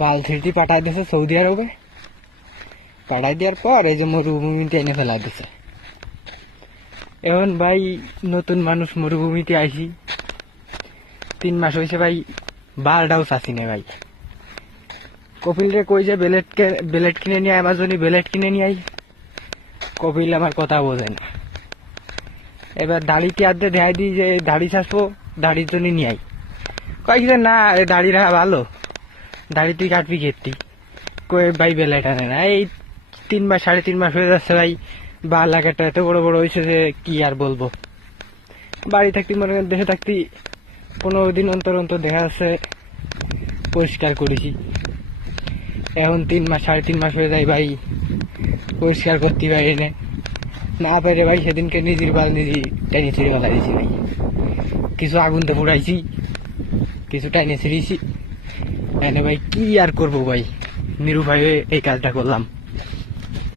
বালতিটি পাঠাই দিয়েছে সৌদি আরবে। পাঠাই দেওয়ার পর এই যে মরুভূমিতে এনে ফেলা দিছে। এখন ভাই নতুন মানুষ মরুভূমিতে আইসি, 3 মাস হয়েছে ভাই, বালটাও চাষি নে ভাই। কপিল রে কই যে বেলেট কিনে নিয়ে অ্যামাজনে বেলেট কিনে নিয়ে আই, কপিল আমার কথা বোঝে না। এবার দাড়িটি আদে দেখাই দিই যে দাড়ি চাষবো, দাড়ির জন্য নিয়ে আই। কয় কি যে না দাড়ি রাখা ভালো, দাড়ি তুই কাটবি কেটতি। কই ভাই বেলেট আনে না। এই 3 মাস 3.5 মাস হয়ে যাচ্ছে ভাই, বাল লাগাটা এত বড় বড় হয়েছে যে কি আর বলবো। বাড়ি থাকতে মনে করেন দেশে থাকতে 15 দিন অন্তর অন্তর দেখা যাচ্ছে পরিষ্কার করেছি। এখন 3 মাস 3.5 মাস হয়ে যায় ভাই, পরিষ্কার করতে পারি না পেরে ভাই। সেদিনকে নিজের বাল নিজে টাইনে ছিঁড়ে ফেলা দিয়েছি ভাই। কিছু আগুনতে পুড়াইছি, কিছু টাইনে ছিঁড়েছি। এনে ভাই কি আর করবো ভাই, নিরুপায় হয়ে এই কাজটা করলাম।